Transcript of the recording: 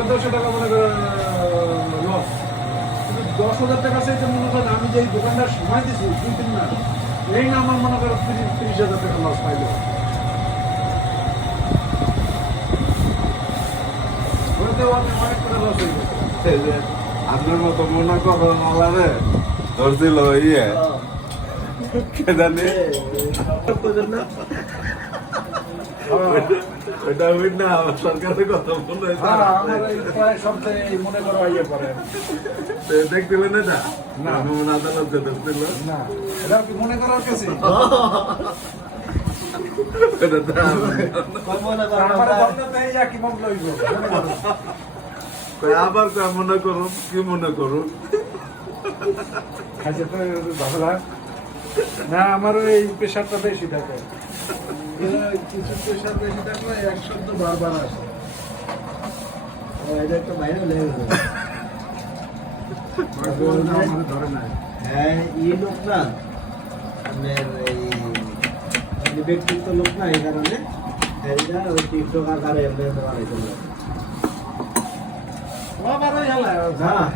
1400 টাকা মনে করেন লস। কিন্তু 10,000 টাকা চাইতে মনে করেন আমি যে দোকানটার সময় দিছি 2-3 মাস, এই না আমার মনে করেন 30,000 টাকা লস পাইল। ওইতে অনেক করে লস হয়ে গেছে। আপনার মতো মনে করো মালারে ধরছিল ইয়ে কে জানি ওইটা ওই না আমার সরকারের কথা মনে হয় আমার এই প্রায় সপ্তাহে মনে করো ইয়ে করেন। দেখছিলেন এটা না। ভ্রাম্যমাণ আদালত ধরছিল না, এটা কি মনে করার কাছে? এটা তো আমার বন্ধ এই একই মামলা হইব। মনে করো। আবার মনে করুন কি মনে করুন আচ্ছা তো ভাবলাম না আমার ওই প্রেশারটা বেশি থাকে। কিছু প্রেশার বেশি থাকলে এক শব্দ বারবার আসে। এটা একটা ভাইরাল হয়ে গেল। আমার ধরে নাই। হ্যাঁ, এই লোক না আপনার এই ব্যক্তিত্ব লোক না, এই কারণে এইটা ওই টিকটক আকারে এমনি বানাইছিল। বাবারই হেলা। হ্যাঁ